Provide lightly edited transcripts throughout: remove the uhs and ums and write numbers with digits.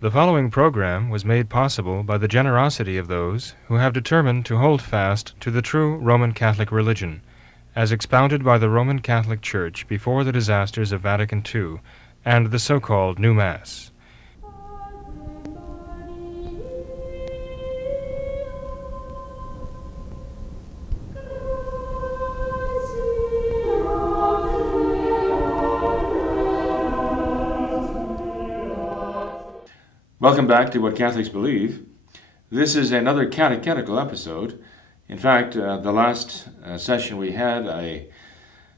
The following program was made possible by the generosity of those who have determined to hold fast to the true Roman Catholic religion, as expounded by the Roman Catholic Church before the disasters of Vatican II and the so-called New Mass. Welcome back to What Catholics Believe. This is another catechetical episode. In fact, the last session we had, I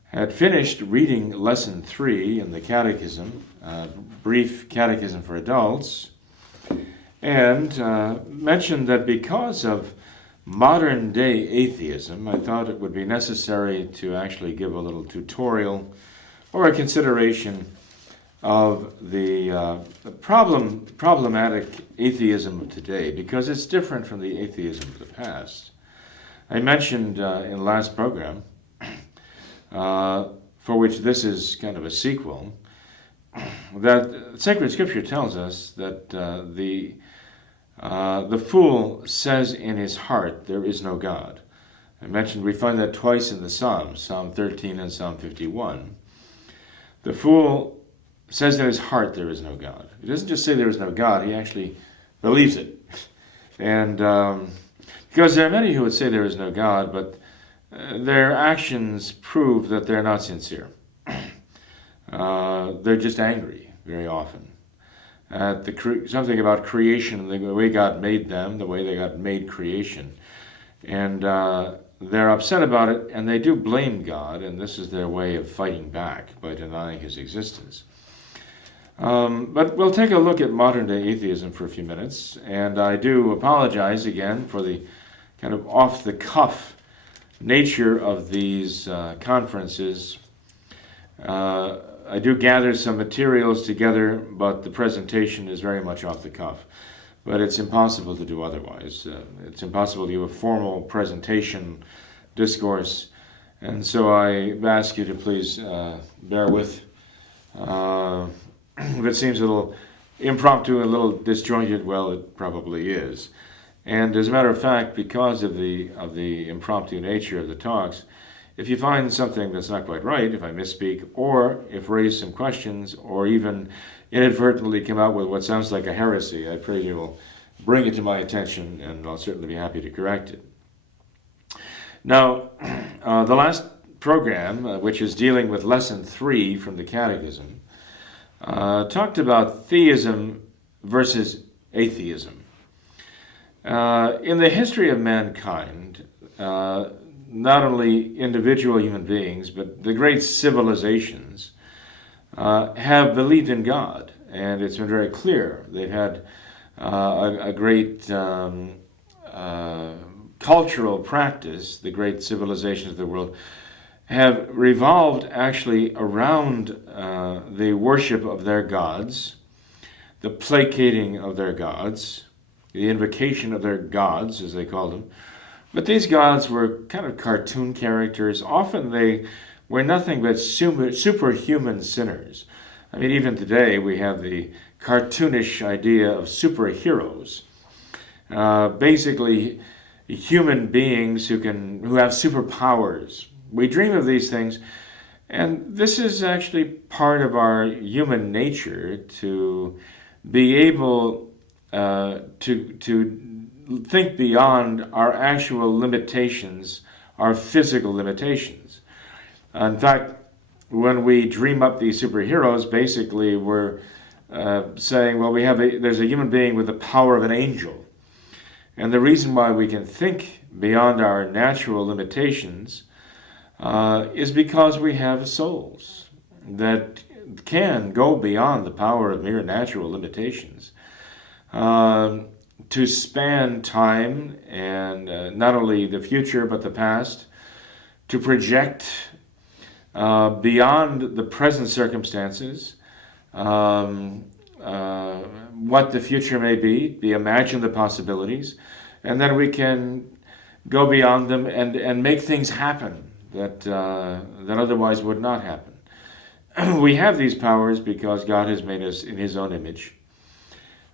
had finished reading Lesson 3 in the Catechism, brief Catechism for adults, and mentioned that because of modern-day atheism, I thought it would be necessary to actually give a little tutorial or a consideration of the problematic atheism of today, because it's different from the atheism of the past. I mentioned in the last program, for which this is kind of a sequel, that Sacred Scripture tells us that the fool says in his heart, there is no God. I mentioned we find that twice in the Psalms, Psalm 13 and Psalm 51. The fool says in his heart there is no God. He doesn't just say there is no God, he actually believes it. And because there are many who would say there is no God, but their actions prove that they're not sincere. They're just angry very often at something about creation, the way God made them, the way they got made creation. And they're upset about it, and they do blame God, and this is their way of fighting back by denying his existence. But we'll take a look at modern-day atheism for a few minutes, and I do apologize again for the kind of off-the-cuff nature of these conferences. I do gather some materials together, but the presentation is very much off the cuff. But it's impossible to do otherwise. It's impossible to do a formal presentation discourse, and so I ask you to please bear with. If it seems a little impromptu and a little disjointed, well, it probably is. And as a matter of fact, because of the impromptu nature of the talks, if you find something that's not quite right, if I misspeak, or if raise some questions, or even inadvertently come out with what sounds like a heresy, I pray you will bring it to my attention, and I'll certainly be happy to correct it. Now, the last program, which is dealing with Lesson 3 from the Catechism, talked about theism versus atheism. In the history of mankind, not only individual human beings, but the great civilizations have believed in God, and it's been very clear. They've had a great cultural practice. The great civilizations of the world have revolved actually around the worship of their gods, the placating of their gods, the invocation of their gods, as they called them. But these gods were kind of cartoon characters. Often they were nothing but superhuman sinners. I mean, even today we have the cartoonish idea of superheroes. Basically, human beings who have superpowers. We dream of these things, and this is actually part of our human nature to be able to think beyond our actual limitations, our physical limitations. In fact, when we dream up these superheroes, basically we're saying, well, there's a human being with the power of an angel. And the reason why we can think beyond our natural limitations is because we have souls that can go beyond the power of mere natural limitations to span time and not only the future but the past, to project beyond the present circumstances what the future may be, imagine the possibilities, and then we can go beyond them and make things happen that otherwise would not happen. We have these powers because God has made us in his own image.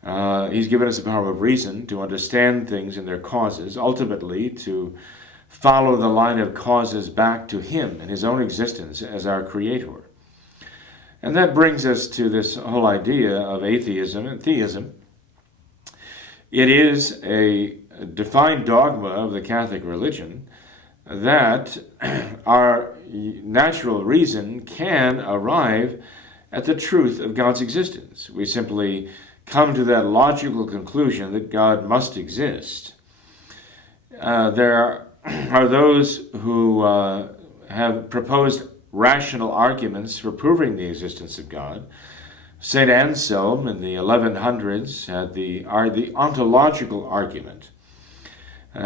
He's given us the power of reason to understand things in their causes, ultimately to follow the line of causes back to him and his own existence as our creator. And that brings us to this whole idea of atheism and theism. It is a defined dogma of the Catholic religion that our natural reason can arrive at the truth of God's existence. We simply come to that logical conclusion that God must exist. There are those who have proposed rational arguments for proving the existence of God. St. Anselm in the 1100s had the ontological argument.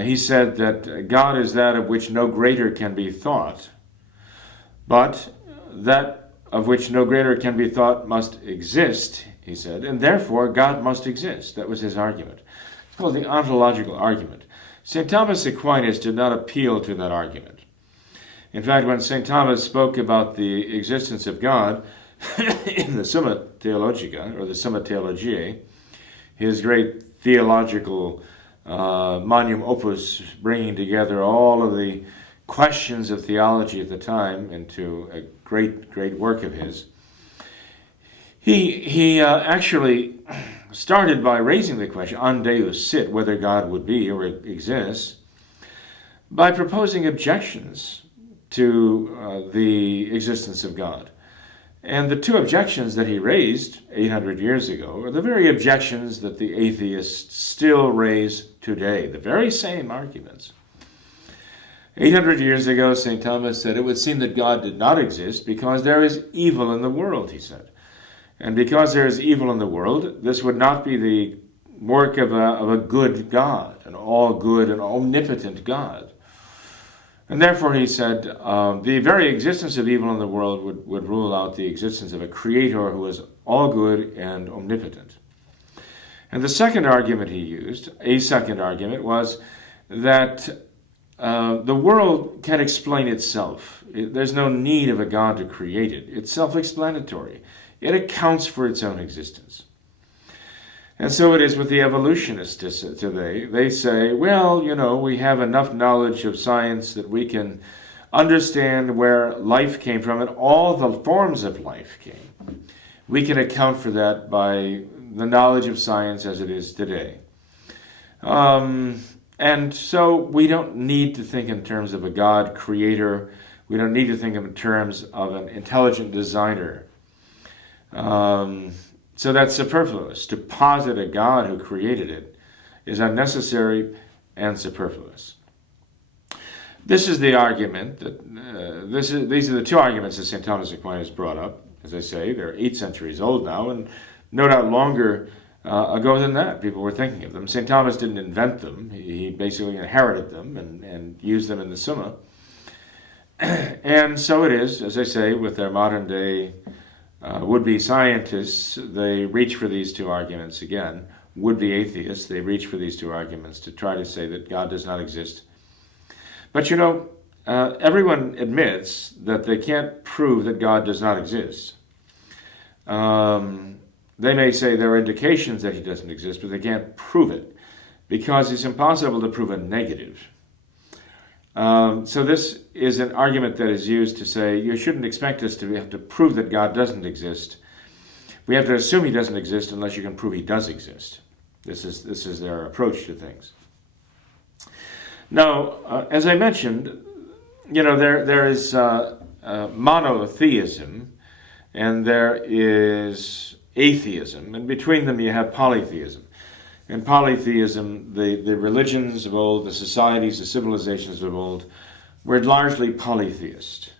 He said that God is that of which no greater can be thought, but that of which no greater can be thought must exist, he said, and therefore God must exist. That was his argument. It's called the ontological argument. St. Thomas Aquinas did not appeal to that argument. In fact, when St. Thomas spoke about the existence of God in the Summa Theologica, or the Summa Theologiae, his great theological magnum opus, bringing together all of the questions of theology at the time into a great work of his, he actually started by raising the question, an Deus sit, whether God would be or exists, by proposing objections to the existence of God. And the two objections that he raised 800 years ago are the very objections that the atheists still raise today, the very same arguments. 800 years ago, St. Thomas said, it would seem that God did not exist because there is evil in the world, he said. And because there is evil in the world, this would not be the work of a good God, an all-good and omnipotent God. And therefore, he said, the very existence of evil in the world would rule out the existence of a creator who is all good and omnipotent. And the second argument he used, a second argument, was that the world can explain itself. There's no need of a God to create it. It's self-explanatory. It accounts for its own existence. And so it is with the evolutionists today. They say, well, we have enough knowledge of science that we can understand where life came from and all the forms of life came. We can account for that by the knowledge of science as it is today. And so we don't need to think in terms of a God creator. We don't need to think in terms of an intelligent designer. So that's superfluous. To posit a God who created it is unnecessary and superfluous. This is the argument that these are the two arguments that St. Thomas Aquinas brought up. As I say, they're 8 centuries old now, and no doubt longer ago than that, people were thinking of them. St. Thomas didn't invent them. He basically inherited them and used them in the Summa. And so it is, as I say, with their modern day would-be scientists, they reach for these two arguments again. Would-be atheists, they reach for these two arguments to try to say that God does not exist. But everyone admits that they can't prove that God does not exist. They may say there are indications that he doesn't exist, but they can't prove it because it's impossible to prove a negative. So this is an argument that is used to say you shouldn't expect us to have to prove that God doesn't exist. We have to assume he doesn't exist unless you can prove he does exist. This is their approach to things. Now, as I mentioned, there is monotheism and there is atheism, and between them you have polytheism. In polytheism, the religions of old, the societies, the civilizations of old, were largely polytheist.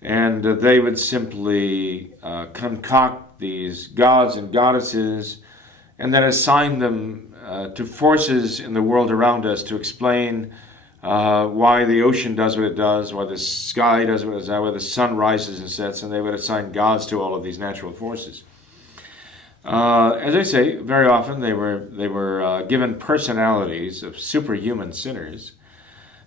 And they would simply concoct these gods and goddesses and then assign them to forces in the world around us to explain why the ocean does what it does, why the sky does what it does, why the sun rises and sets, and they would assign gods to all of these natural forces. As I say, very often they were given personalities of superhuman sinners,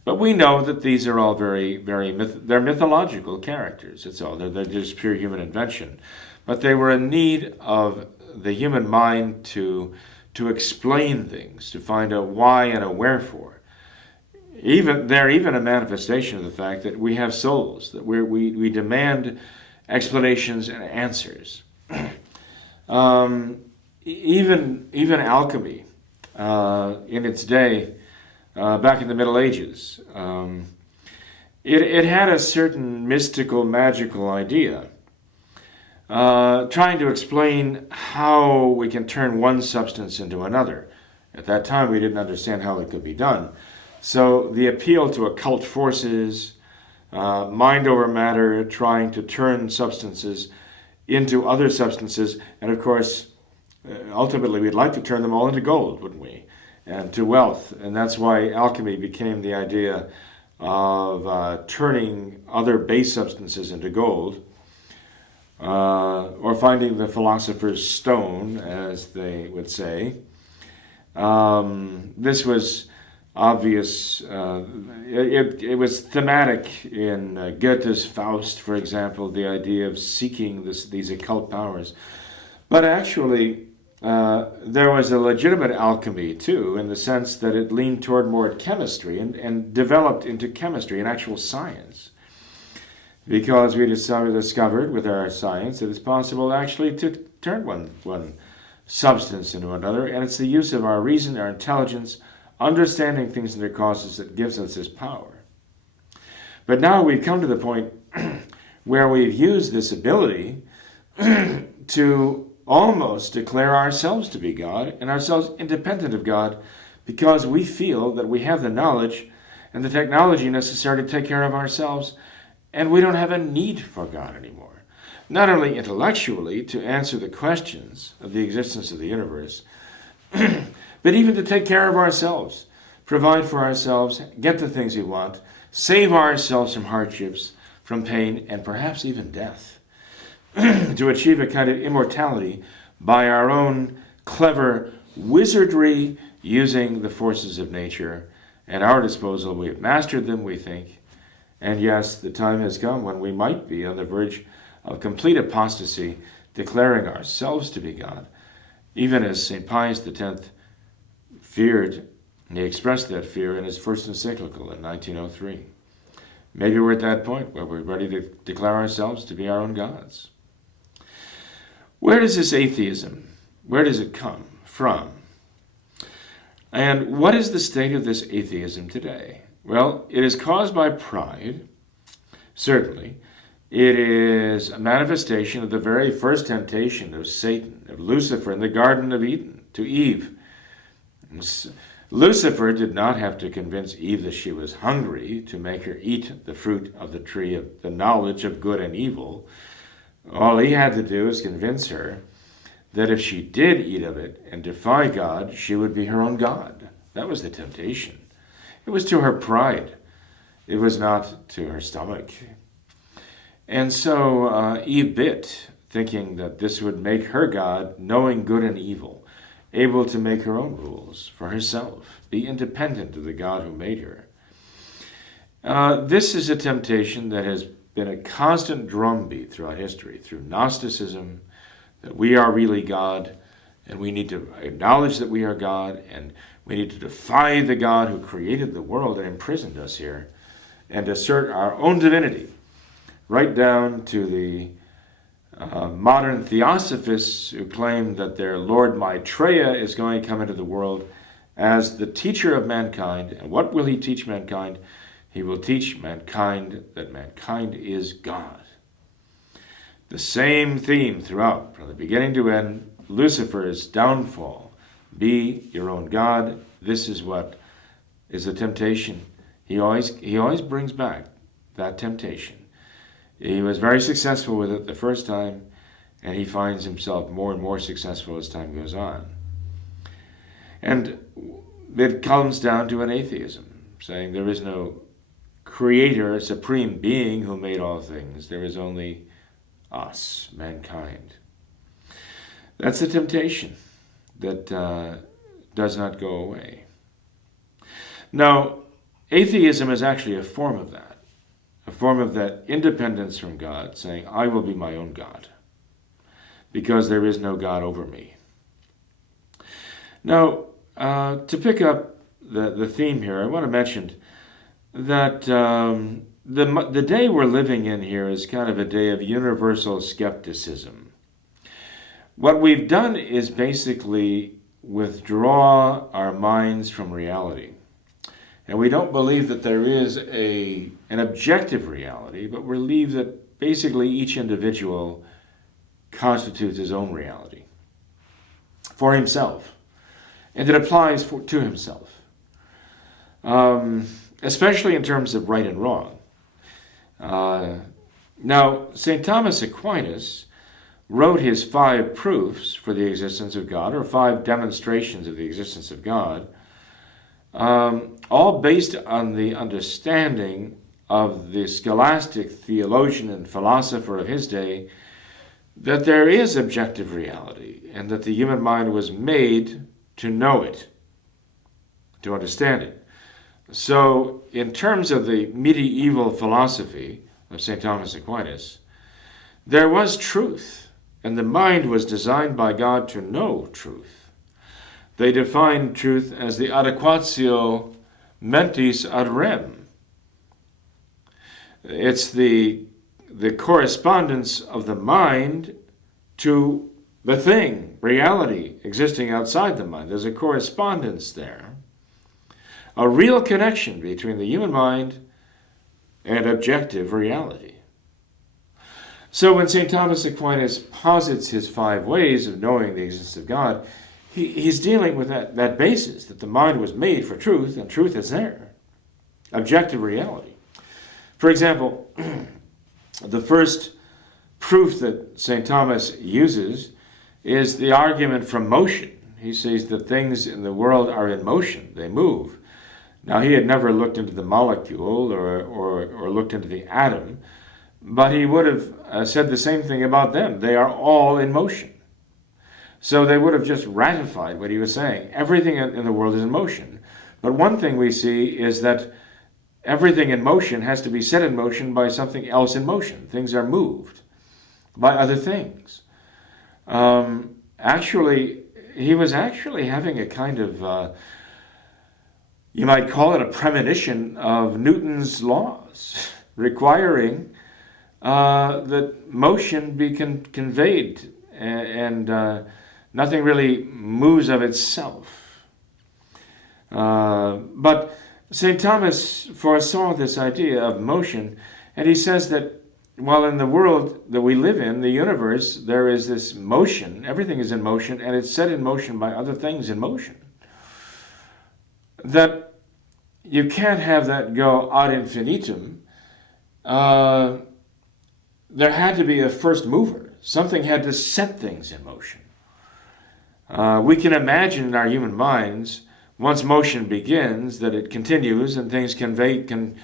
but we know that these are all they're mythological characters. It's all they're just pure human invention, but they were in need of the human mind to explain things, to find a why and a wherefore. They're even a manifestation of the fact that we have souls, that we demand explanations and answers. Even alchemy, in its day, back in the Middle Ages, it had a certain mystical, magical idea, trying to explain how we can turn one substance into another. At that time, we didn't understand how it could be done. So the appeal to occult forces, mind over matter, trying to turn substances into other substances, and of course, ultimately we'd like to turn them all into gold, wouldn't we? And to wealth. And that's why alchemy became the idea of turning other base substances into gold, or finding the philosopher's stone, as they would say. This was obvious. It was thematic in Goethe's Faust, for example, the idea of seeking these occult powers. But actually, there was a legitimate alchemy too, in the sense that it leaned toward more chemistry and developed into chemistry and actual science. Because we discovered with our science that it's possible actually to turn one substance into another, and it's the use of our reason, our intelligence, understanding things and their causes that gives us this power. But now we've come to the point where we've used this ability to almost declare ourselves to be God and ourselves independent of God, because we feel that we have the knowledge and the technology necessary to take care of ourselves, and we don't have a need for God anymore. Not only intellectually to answer the questions of the existence of the universe, but even to take care of ourselves, provide for ourselves, get the things we want, save ourselves from hardships, from pain, and perhaps even death. To achieve a kind of immortality by our own clever wizardry, using the forces of nature at our disposal. We have mastered them, we think. And yes, the time has come when we might be on the verge of complete apostasy, declaring ourselves to be God, even as St. Pius X feared, and he expressed that fear in his first encyclical in 1903. Maybe we're at that point where we're ready to declare ourselves to be our own gods. Where does this atheism, where does it come from? And what is the state of this atheism today? Well, it is caused by pride, certainly. It is a manifestation of the very first temptation of Satan, of Lucifer in the Garden of Eden, to Eve. Lucifer did not have to convince Eve that she was hungry to make her eat the fruit of the tree of the knowledge of good and evil. All he had to do is convince her that if she did eat of it and defy God, she would be her own God. That was the temptation. It was to her pride. It was not to her stomach. And so Eve bit, thinking that this would make her God, knowing good and evil, able to make her own rules for herself, be independent of the God who made her. This is a temptation that has been a constant drumbeat throughout history, through Gnosticism, that we are really God, and we need to acknowledge that we are God, and we need to defy the God who created the world and imprisoned us here, and assert our own divinity, right down to the modern theosophists who claim that their Lord Maitreya is going to come into the world as the teacher of mankind. And what will he teach mankind? He will teach mankind that mankind is God. The same theme throughout, from the beginning to end, Lucifer's downfall. Be your own God. This is what is the temptation. He always brings back that temptation. He was very successful with it the first time, and he finds himself more and more successful as time goes on. And it comes down to an atheism, saying there is no creator, supreme being who made all things. There is only us, mankind. That's the temptation that does not go away. Now, atheism is actually a form of that. A form of that independence from God, saying, I will be my own God. because there is no God over me. Now, to pick up the theme here, I want to mention that the day we're living in here is kind of a day of universal skepticism. What we've done is basically withdraw our minds from reality. And we don't believe that there is an objective reality, but we believe that basically each individual constitutes his own reality for himself. And it applies to himself, especially in terms of right and wrong. Now, St. Thomas Aquinas wrote his 5 proofs for the existence of God, or 5 demonstrations of the existence of God, all based on the understanding of the scholastic theologian and philosopher of his day that there is objective reality and that the human mind was made to know it, to understand it. So, in terms of the medieval philosophy of St. Thomas Aquinas, there was truth, and the mind was designed by God to know truth. They defined truth as the adequatio mentis ad rem. It's the correspondence of the mind to the thing, reality, existing outside the mind. There's a correspondence there. A real connection between the human mind and objective reality. So when St. Thomas Aquinas posits his 5 ways of knowing the existence of God, he's dealing with that basis, that the mind was made for truth, and truth is there. Objective reality. For example, the first proof that St. Thomas uses is the argument from motion. He says that things in the world are in motion, they move. Now, he had never looked into the molecule or looked into the atom, but he would have said the same thing about them. They are all in motion. So they would have just ratified what he was saying. Everything in the world is in motion. But one thing we see is that everything in motion has to be set in motion by something else in motion. Things are moved by other things. Actually, he was actually having a kind of, you might call it a premonition of Newton's laws, requiring that motion be conveyed and nothing really moves of itself. But St. Thomas foresaw this idea of motion, and he says that while in the world that we live in, the universe, there is this motion, everything is in motion, and it's set in motion by other things in motion. That you can't have that go ad infinitum. There had to be a first mover. Something had to set things in motion. We can imagine in our human minds, once motion begins, that it continues and things can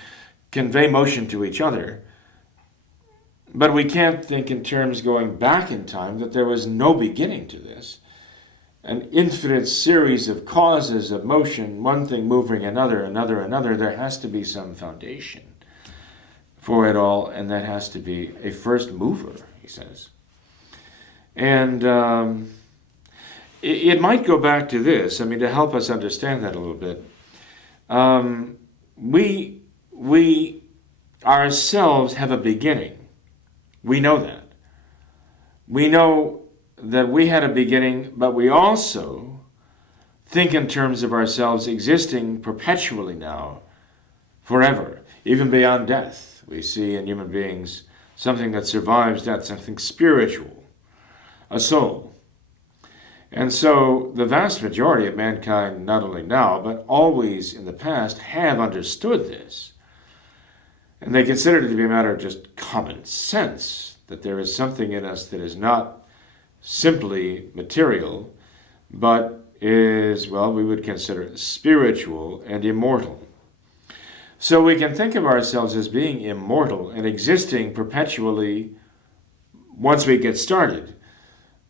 convey motion to each other. But we can't think in terms going back in time that there was no beginning to this. An infinite series of causes of motion, one thing moving another. There has to be some foundation for it all, and that has to be a first mover, he says. And it might go back to this, to help us understand that a little bit. We ourselves have a beginning. We know that. We know that we had a beginning, but we also think in terms of ourselves existing perpetually now, forever, even beyond death. We see in human beings something that survives death, something spiritual, a soul. And so the vast majority of mankind, not only now, but always in the past, have understood this. And they consider it to be a matter of just common sense, that there is something in us that is not simply material, but is, we would consider it spiritual and immortal. So we can think of ourselves as being immortal and existing perpetually once we get started.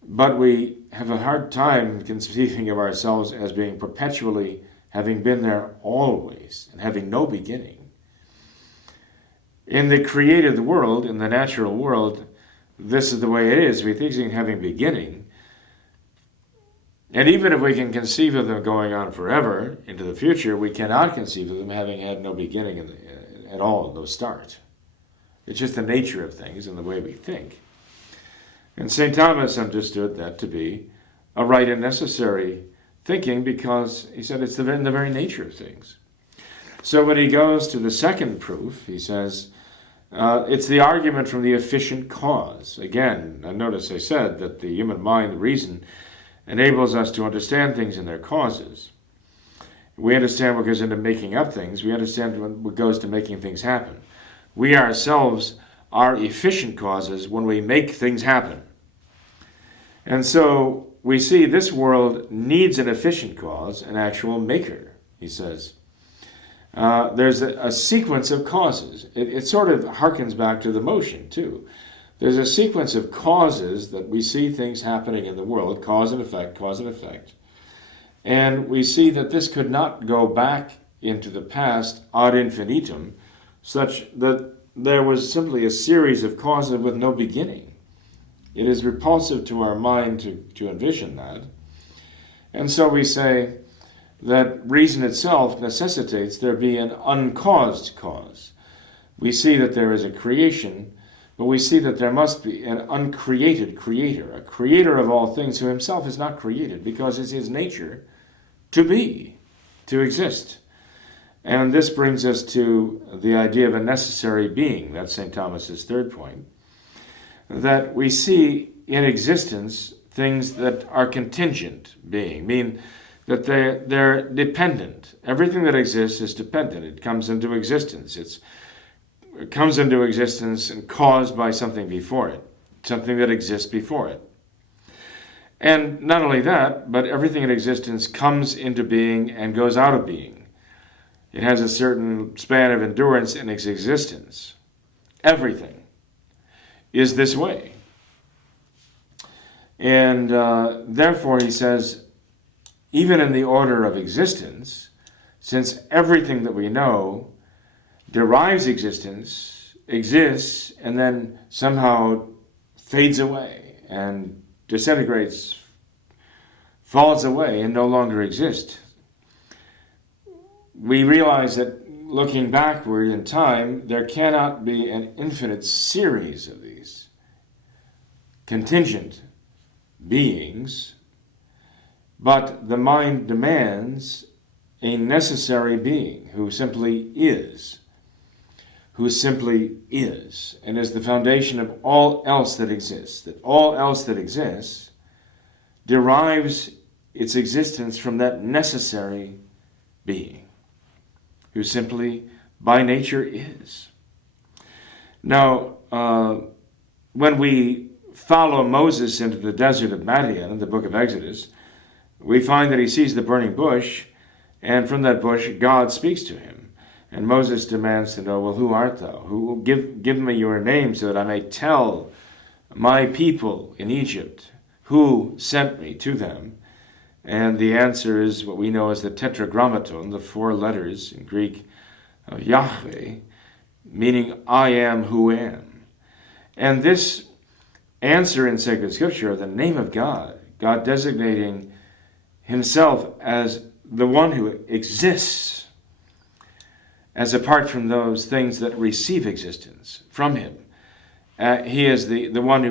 But we have a hard time conceiving of ourselves as being perpetually, having been there always, and having no beginning. In the created world, in the natural world, this is the way it is, we think of having beginning. And even if we can conceive of them going on forever into the future, we cannot conceive of them having had no beginning at all, no start. It's just the nature of things and the way we think. And St. Thomas understood that to be a right and necessary thinking, because he said it's in the very nature of things. So when he goes to the second proof, he says, it's the argument from the efficient cause. Again, notice I said that the human mind, the reason, enables us to understand things in their causes. We understand what goes into making up things. We understand what goes to making things happen. We ourselves are efficient causes when we make things happen. And so we see this world needs an efficient cause, an actual maker, he says. There's a sequence of causes. It sort of harkens back to the motion, too. There's a sequence of causes that we see things happening in the world, cause and effect, cause and effect. And we see that this could not go back into the past ad infinitum, such that there was simply a series of causes with no beginning. It is repulsive to our mind to envision that. And so we say that reason itself necessitates there be an uncaused cause. We see that there is a creation, but we see that there must be an uncreated creator, a creator of all things who himself is not created, because it's his nature to be, to exist. And this brings us to the idea of a necessary being. That's St. Thomas's third point. That we see in existence things that are contingent being, mean that they're dependent. Everything that exists is dependent. It comes into existence. It comes into existence and caused by something before it, something that exists before it. And not only that, but everything in existence comes into being and goes out of being. It has a certain span of endurance in its existence. Everything is this way. And therefore, he says, even in the order of existence, since everything that we know derives existence, exists, and then somehow fades away and disintegrates, falls away, and no longer exists, we realize that looking backward in time, there cannot be an infinite series of these contingent beings, but the mind demands a necessary being who simply is, and is the foundation of all else that exists, that all else that exists derives its existence from that necessary being, who simply by nature is. Now, when we follow Moses into the desert of Madian in the book of Exodus, we find that he sees the burning bush, and from that bush God speaks to him. And Moses demands to know, well, who art thou? Who give me your name so that I may tell my people in Egypt who sent me to them. And the answer is what we know as the tetragrammaton, the 4 letters in Greek of Yahweh, meaning I am who am. And this answer in sacred scripture, the name of God, God designating himself as the one who exists, as apart from those things that receive existence from him. He is the one who